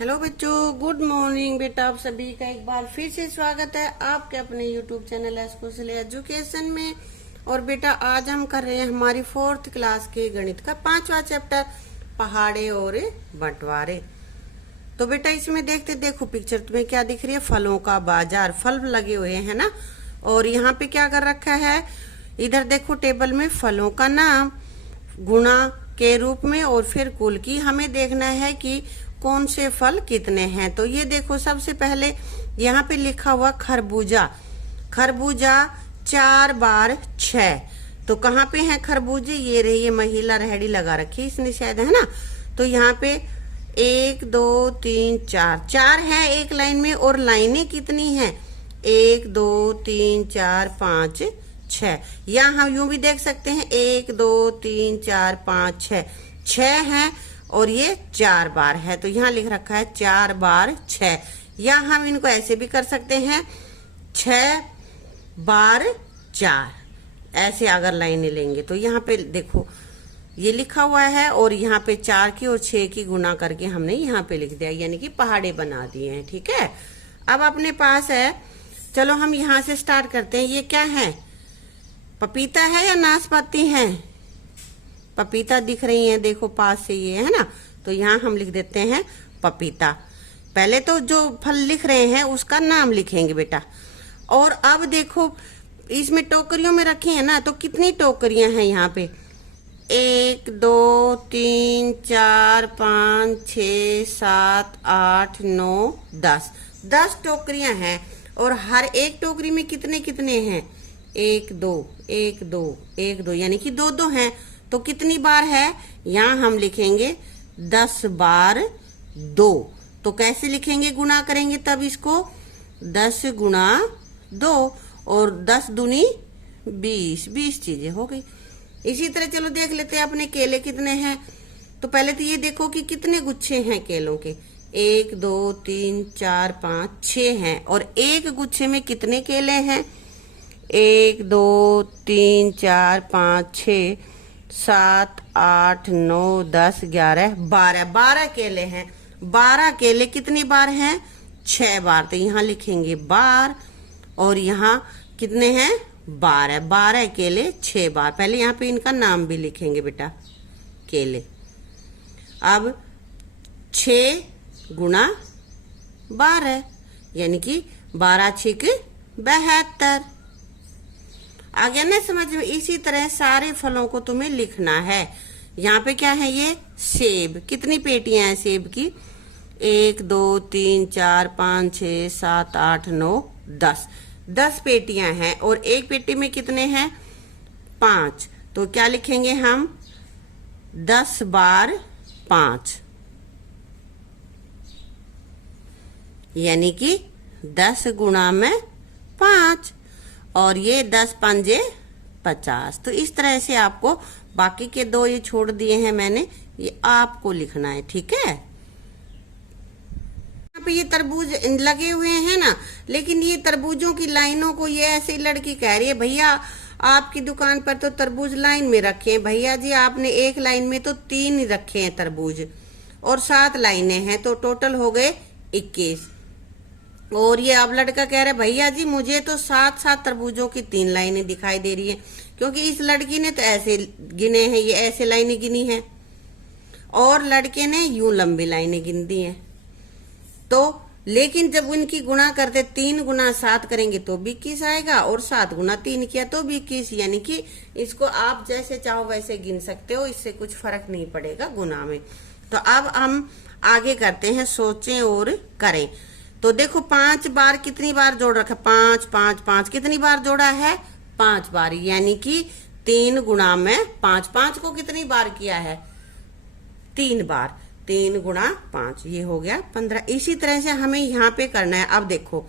Hello बच्चों, good morning बेटा। आप सभी का एक बार फिर से स्वागत है आपके अपने यूट्यूब चैनल एस्कोसल एजुकेशन में। और बेटा आज हम कर रहे हैं हमारी 4th क्लास के गणित का 5वां चैप्टर पहाड़े और बंटवारे। तो बेटा इसमें देखो पिक्चर तुम्हें क्या दिख रही है, फलों का बाजार, फल लगे हुए हैं ना। और यहाँ पे क्या कर रखा है, इधर देखो टेबल में फलों का नाम गुणा के रूप में और फिर कुल की हमें देखना है कि कौन से फल कितने हैं। तो ये देखो सबसे पहले यहाँ पे लिखा हुआ खरबूजा। खरबूजा 4 बार 6। तो कहाँ पे है खरबूजे, ये रही, ये महिला रेहड़ी लगा रखी इसने शायद, है ना। तो यहाँ पे 1 2 3 4 है एक लाइन में। और लाइनें कितनी हैं, 1 2 3 4 5 6। या हम यूं भी देख सकते हैं 1 2 3 4 5 6, 6 है और ये 4 बार है। तो यहाँ लिख रखा है 4 बार 6। या हम इनको ऐसे भी कर सकते हैं 6 बार 4, ऐसे अगर लाइनें लेंगे। तो यहाँ पे देखो ये लिखा हुआ है और यहाँ पे 4 की और 6 की गुना करके हमने यहाँ पे लिख दिया, यानी कि पहाड़े बना दिए हैं। ठीक है, अब अपने पास है, चलो हम यहाँ से स्टार्ट करते हैं। ये क्या है, पपीता है या नाशपाती है? पपीता दिख रही है, देखो पास से ये, है ना। तो यहाँ हम लिख देते हैं पपीता। पहले तो जो फल लिख रहे हैं उसका नाम लिखेंगे बेटा। और अब देखो इसमें टोकरियों में रखे हैं ना, तो कितनी टोकरियां हैं यहाँ पे, 1 2 3 4 5 6 7 8 9 10 टोकरियां हैं। और हर एक टोकरी में कितने कितने हैं, 1 2 1 2 1 2, यानी कि 2 2 हैं। तो कितनी बार है, यहाँ हम लिखेंगे 10 बार 2। तो कैसे लिखेंगे, गुणा करेंगे तब इसको, 10 गुणा 2 और 10 दूनी 20 चीजें हो गई। इसी तरह चलो देख लेते हैं अपने केले कितने हैं। तो पहले तो ये देखो कि कितने गुच्छे हैं केलों के, 1 2 3 4 5 6 हैं। और एक गुच्छे में कितने केले हैं, 1 2 3 4 5 6 7 8 9 10 11 12 केले हैं। 12 केले कितनी बार हैं, 6 बार। तो यहाँ लिखेंगे बार और यहाँ कितने हैं, 12 केले 6 बार। पहले यहाँ पे इनका नाम भी लिखेंगे बेटा, केले। अब 6 गुणा 12, यानी कि 12 6 72। आ गया ना समझ में। इसी तरह सारे फलों को तुम्हें लिखना है। यहाँ पे क्या है, ये सेब, कितनी पेटियां हैं सेब की, 1 2 3 4 5 6 7 8 9 10 पेटियां हैं। और एक पेटी में कितने हैं, 5। तो क्या लिखेंगे हम, 10 बार 5, यानी कि 10 गुणा में 5। और ये 10 पंजे 50। तो इस तरह से आपको, बाकी के 2 ये छोड़ दिए हैं मैंने, ये आपको लिखना है। ठीक है, यहाँ पे ये तरबूज लगे हुए हैं ना, लेकिन ये तरबूजों की लाइनों को ये ऐसी लड़की कह रही है, भैया आपकी दुकान पर तो तरबूज लाइन में रखे हैं। भैया जी आपने एक लाइन में तो 3 रखे हैं तरबूज, और 7 लाइनें हैं, तो टोटल हो गए 21। और ये अब लड़का कह रहा है, भैया जी मुझे तो 7 तरबूजों की 3 लाइनें दिखाई दे रही हैं, क्योंकि इस लड़की ने तो ऐसे गिने हैं, ये ऐसे लाइनें गिनी हैं, और लड़के ने यूं लंबी लाइनें गिन दी हैं। तो लेकिन जब उनकी गुणा करते 3 गुणा 7 करेंगे तो भी 21 आएगा, और 7 गुणा 3 किया तो भी 21। यानी कि इसको आप जैसे चाहो वैसे गिन सकते हो, इससे कुछ फर्क नहीं पड़ेगा गुणा में। तो अब हम आगे करते हैं, सोचें और करें। तो देखो 5 बार कितनी बार जोड़ रखा, 5 5 5 कितनी बार जोड़ा है, 5 बार, यानी कि 3 गुणा में 5। 5 को कितनी बार किया है, 3 बार। 3 गुणा 5, ये हो गया 15। इसी तरह से हमें यहाँ पे करना है। अब देखो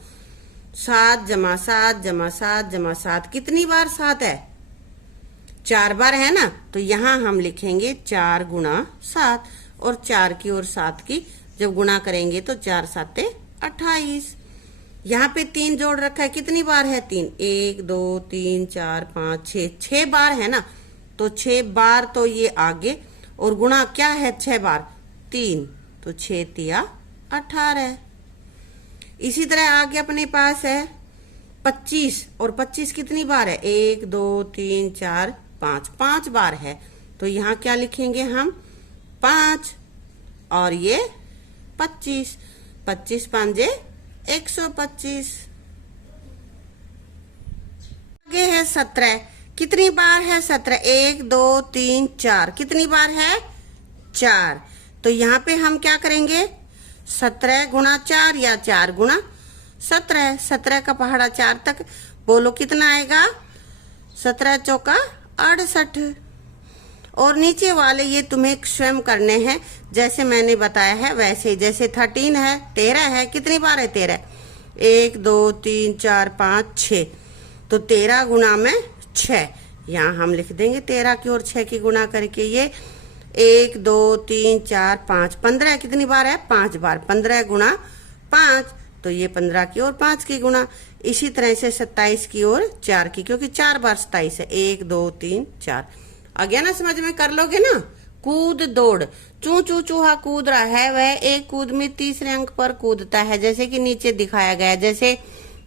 7 जमा 7 जमा 7 जमा 7, कितनी बार 7 है, 4 बार है ना। तो यहाँ हम लिखेंगे 4 गुणा 7, और 4 की और 7 की जब गुणा करेंगे तो 4 7 28। यहाँ पे 3 जोड़ रखा है, कितनी बार है 3, 1 2 3 4 5 6 बार है ना। तो 6 बार तो ये आगे, और गुणा क्या है 6 बार, 3, तो 6 तिया 18। इसी तरह आगे अपने पास है 25, और 25 कितनी बार है? 1 2 3 4 5, 5 बार है। तो यहाँ क्या लिखेंगे हम? 5, और ये 25, 25 5 125। आगे है 17, कितनी बार है 17? 1 2 3 4, कितनी बार है? 4। तो यहाँ पे हम क्या करेंगे? 17 गुणा 4 या 4 गुणा 17, 17 का पहाड़ा 4 तक, बोलो कितना आएगा? 17 चौका 68। और नीचे वाले ये तुम्हें स्वयं करने हैं, जैसे मैंने बताया है वैसे। जैसे 13 है, 13 है, कितनी बार है 13? 1 2 3 4 5 6, तो 13 गुणा में 6, यहाँ हम लिख देंगे 13 की और 6 की गुणा करके। ये 1 2 3 4 5, 15 कितनी बार है? 5 बार। 15 गुणा 5, तो ये 15 की और 5 की गुणा। इसी तरह से 27 की और 4 की, क्योंकि 4 बार 27 है। 1 2 3 4, आ गया ना समझ में? कर लोगे ना? कूद दौड़, चू चू चूहा कूद रहा है, वह एक कूद में तीसरे अंक पर कूदता है, जैसे कि नीचे दिखाया गया है। जैसे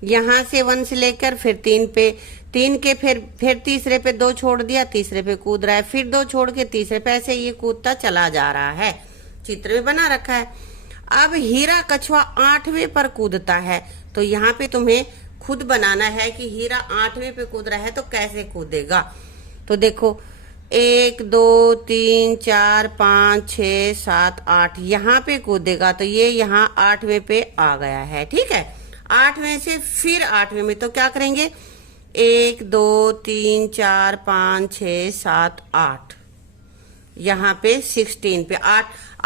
यहाँ से 1 से लेकर फिर 3 पे, 3 के फिर तीसरे पे 2 छोड़ दिया, तीसरे पे कूद रहा है, फिर 2 छोड़ के तीसरे पे, ऐसे ये कूदता चला जा रहा है। चित्र में बना रखा है। अब हीरा कछुआ 8वें पर कूदता है, तो यहाँ पे तुम्हें खुद बनाना है कि हीरा 8वें पे कूद रहा है तो कैसे कूदेगा। तो देखो 1 2 3 4 5 6 7 8, यहाँ पे कूदेगा, तो ये यहाँ 8वें पे आ गया है। ठीक है, 8वें से फिर 8वें में, तो क्या करेंगे? 1 2 3 4 5 6 7 8, यहाँ पे 16 पे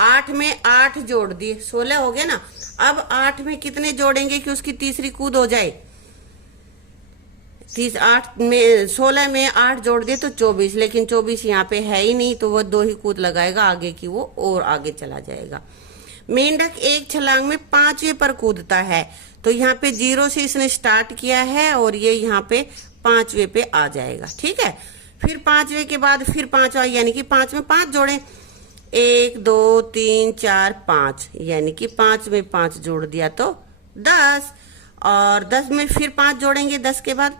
8 में 8 जोड़ दिए, 16 हो गया ना। अब 8 में कितने जोड़ेंगे कि उसकी तीसरी कूद हो जाए? 16 में 8 जोड़ दिए तो 24, लेकिन 24 यहाँ पे है ही नहीं, तो वह 2 ही कूद लगाएगा आगे की, वो और आगे चला जाएगा। मेंढक एक छलांग में 5वें पर कूदता है, तो यहाँ पे 0 से इसने स्टार्ट किया है और ये यहाँ पे 5वें पे आ जाएगा। ठीक है, फिर 5वें के बाद फिर 5वां, यानी कि 5 में 5 जोड़े, 1 2 3 4 5, यानी कि 5 में 5 जोड़ दिया तो 10, और 10 में फिर 5 जोड़ेंगे, 10 के बाद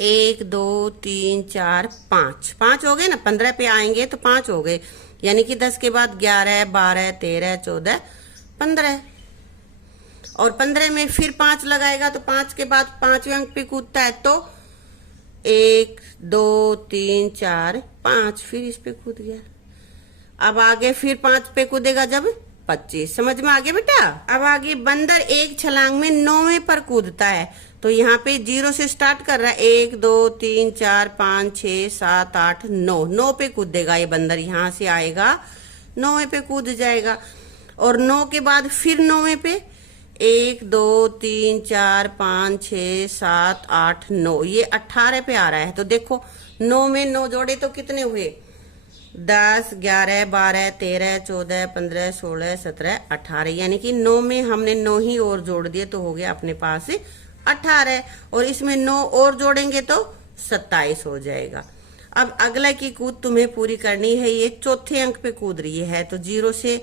1 2 3 4 5, 5 हो गए ना। 15 पे आएंगे तो 5 हो गए, यानी कि 10 के बाद 11 12 13 14 15, और 15 में फिर 5 लगाएगा तो 5 के बाद 5वें अंक पे कूदता है, तो 1 2 3 4 5, फिर इस पे कूद गया। अब आगे फिर 5 पे कूदेगा जब 25। समझ में आ गया बेटा? अब आगे बंदर एक छलांग में 9वें पर कूदता है, तो यहाँ पे 0 से स्टार्ट कर रहा है, 1 2 3 4 5 6 7 8 9, 9 पे कूदेगा ये बंदर, यहाँ से आएगा 9वें पे कूद जाएगा। और 9 के बाद फिर 9वें पे 1 2 3 4 5 6 7 8 9, ये 18 पे आ रहा है। तो देखो 9 में 9 जोड़े तो कितने हुए? 10 11 12 13 14 15 16 17 18, यानी कि 9 में हमने 9 ही और जोड़ दिए, तो हो गया अपने पास 18, और इसमें 9 और जोड़ेंगे तो 27 हो जाएगा। अब अगला की कूद तुम्हें पूरी करनी है, ये चौथे अंक पे कूद रही है, तो 0 से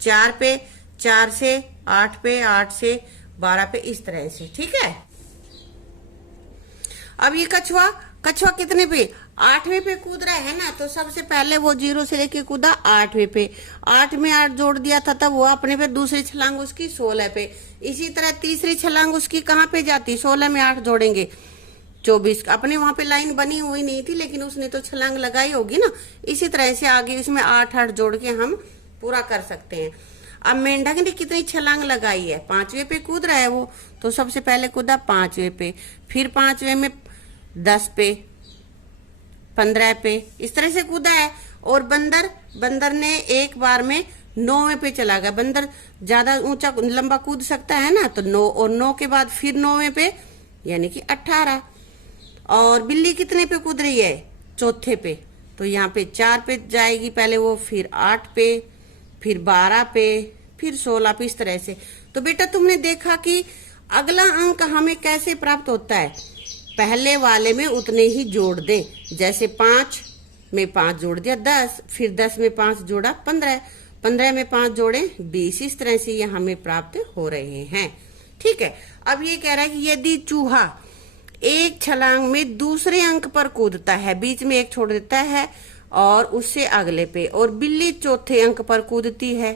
4 पे, 4 से 8 पे, 8 से 12 पे, इस तरह से। ठीक है, अब ये कछुआ कितने पे? 8वें पे कूद रहा है ना, तो सबसे पहले वो 0 से लेके कूदा 8वें पे, 8 में 8 जोड़ दिया था, तब वो अपने पे दूसरी छलांग उसकी 16 पे। इसी तरह तीसरी छलांग उसकी कहाँ पे जाती? 16 में 8 जोड़ेंगे 24, अपने वहां पे लाइन बनी हुई नहीं थी, लेकिन उसने तो छलांग लगाई होगी ना। इसी तरह से आगे इसमें 8 जोड़ के हम पूरा कर सकते हैं। अब मेंढक ने कितनी छलांग लगाई है? 5वें पे कूद रहा है वो, तो सबसे पहले कूदा 5वें पे, फिर 5वें में 10 पे, 15 पे, इस तरह से कूदा है। और बंदर ने एक बार में 9वें पे चला गया। बंदर ज्यादा ऊंचा लंबा कूद सकता है ना, तो 9, और 9 के बाद फिर 9वें पे, यानी कि 18। और बिल्ली कितने पे कूद रही है? चौथे पे, तो यहाँ पे 4 पे जाएगी पहले वो, फिर 8 पे, फिर 12 पे, फिर 16 पे, इस तरह से। तो बेटा तुमने देखा कि अगला अंक हमें कैसे प्राप्त होता है? पहले वाले में उतने ही जोड़ दें, जैसे 5 में 5 जोड़ दिया 10, फिर 10 में 5 जोड़ा 15, 15 में 5 जोड़े 20। इस तरह से ये हमें प्राप्त हो रहे हैं। ठीक है, अब ये कह रहा है कि यदि चूहा एक छलांग में दूसरे अंक पर कूदता है, बीच में एक छोड़ देता है और उससे अगले पे, और बिल्ली चौथे अंक पर कूदती है।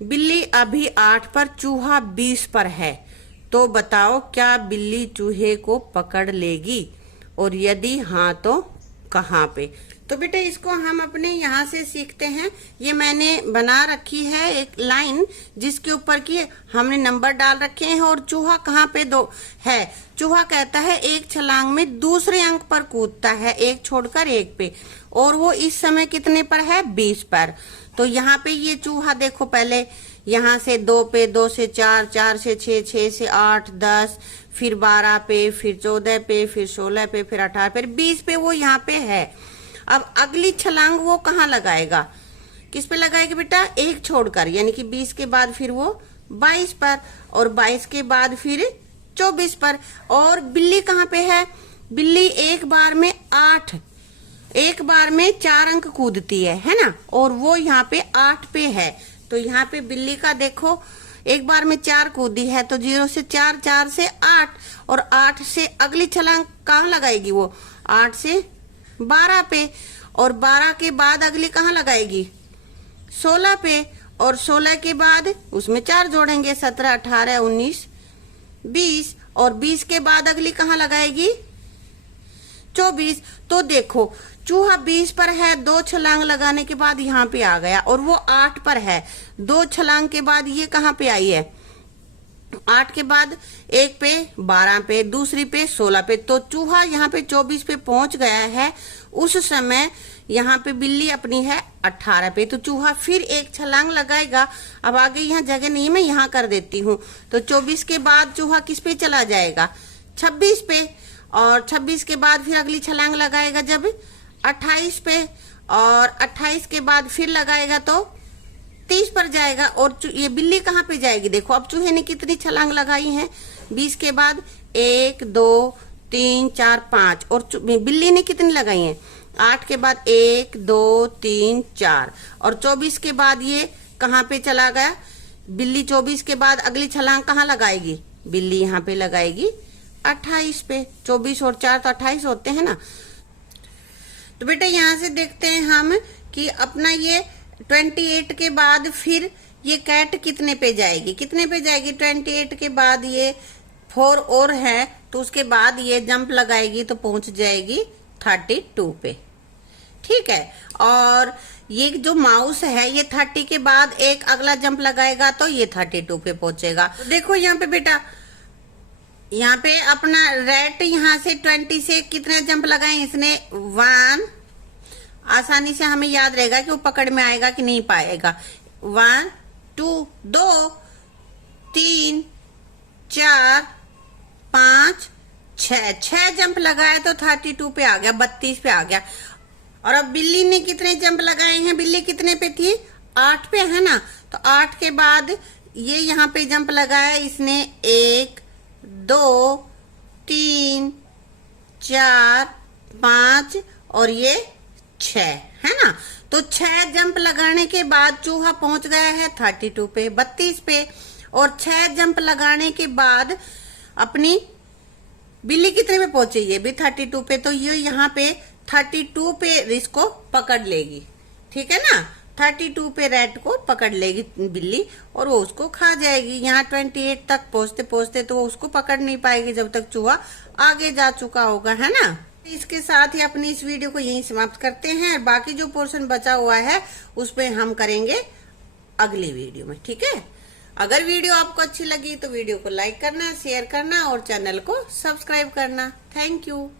बिल्ली अभी 8 पर, चूहा 20 पर है, तो बताओ क्या बिल्ली चूहे को पकड़ लेगी, और यदि हाँ तो कहाँ पे। तो बेटे इसको हम अपने यहाँ से सीखते हैं। ये मैंने बना रखी है एक लाइन जिसके ऊपर की हमने नंबर डाल रखे हैं, और चूहा कहाँ पे दो है। चूहा कहता है एक छलांग में दूसरे अंक पर कूदता है, एक छोड़कर एक पे, और वो इस समय कितने पर है, 20 पर। तो यहाँ पे ये चूहा देखो, पहले यहाँ से 2 पे, 2 से 4, 4 से 6, 6 से 8, 10, फिर 12 पे, फिर 14 पे, फिर 16 पे, फिर 18 पे, 20 पे वो यहाँ पे है। अब अगली छलांग वो कहाँ लगाएगा, किस पे लगाएगा बेटा, एक छोड़कर, यानी कि 20 के बाद फिर वो 22 पर, और 22 के बाद फिर 24 पर। और बिल्ली कहाँ पे है, बिल्ली एक बार में 4 अंक कूदती है ना, और वो यहाँ पे 8 पे है। तो यहाँ पे बिल्ली का देखो एक बार में 4 कूदी है, तो 0 से 4, 4 से 8, और 8 से अगली छलांग कहाँ लगाएगी वो, 8 से 12 पे, और 12 के बाद अगली कहाँ लगाएगी, 16 पे, और 16 के बाद उसमें 4 जोड़ेंगे, 17, 18, 19, 20, और 20 के बाद अगली कहाँ लगाएगी, 24। तो देखो चूहा 20 पर है, 2 छलांग लगाने के बाद यहाँ पे आ गया, और वो 8 पर है, 2 छलांग के बाद ये कहाँ पे आई है, 8 के बाद एक पे 12 पे, दूसरी पे 16 पे, तो चूहा यहाँ पे 24 पे पहुंच गया है। उस समय यहाँ पे बिल्ली अपनी है 18 पे, तो चूहा फिर एक छलांग लगाएगा। अब आगे यहाँ जगह नहीं, मैं यहाँ कर देती हूँ। तो 24 के बाद चूहा किस पे चला जाएगा, 26 पे, और 26 के बाद फिर अगली छलांग लगाएगा जब 28 पे, और 28 के बाद फिर लगाएगा तो 30 पर जाएगा। और ये बिल्ली कहाँ पे जाएगी, देखो अब चूहे ने कितनी छलांग लगाई है, 20 के बाद 1, 2, 3, 4, 5, और बिल्ली ने कितनी लगाई है, 8 के बाद 1, 2, 3, 4, और 24 के बाद ये कहाँ पे चला गया, बिल्ली 24 के बाद अगली छलांग कहाँ लगाएगी, बिल्ली यहाँ पे लगाएगी 28 पे। 24 और 4 तो 28 होते हैं ना। तो बेटा यहाँ से देखते हैं हम कि अपना ये 28 के बाद फिर ये कैट कितने पे जाएगी, 28 के बाद ये 4 और है, तो उसके बाद ये जंप लगाएगी तो पहुंच जाएगी 32 पे। ठीक है, और ये जो माउस है ये 30 के बाद एक अगला जंप लगाएगा तो ये 32 पे पहुंचेगा। तो देखो यहाँ पे बेटा, यहाँ पे अपना रेट यहाँ से 20 से कितने जंप लगाए इसने, 1, आसानी से हमें याद रहेगा कि वो पकड़ में आएगा कि नहीं पाएगा। 1, 2, 2, 3, 4, 5, 6 जंप लगाए तो 32 पे आ गया, 32 पे आ गया। और अब बिल्ली ने कितने जंप लगाए हैं, बिल्ली कितने पे थी, 8 पे है ना, तो 8 के बाद ये यहाँ पे जंप लगाया इसने, 1, 2, 3, 4, 5 और ये 6 है ना। तो 6 जंप लगाने के बाद चूहा पहुंच गया है 32 पे, 32 पे, और 6 जंप लगाने के बाद अपनी बिल्ली कितने पे पहुंची, ये भी 32 पे, तो ये यहाँ पे 32 पे इसको पकड़ लेगी। ठीक है ना, 32 पे रैट को पकड़ लेगी बिल्ली और वो उसको खा जाएगी। यहाँ 28 तक पहुंचते पहुंचते तो वो उसको पकड़ नहीं पाएगी जब तक चूहा आगे जा चुका होगा, है ना। इसके साथ ही अपनी इस वीडियो को यहीं समाप्त करते हैं। बाकी जो पोर्शन बचा हुआ है उस पे हम करेंगे अगली वीडियो में। ठीक है, अगर वीडियो आपको अच्छी लगी तो वीडियो को लाइक करना, शेयर करना और चैनल को सब्सक्राइब करना। Thank you.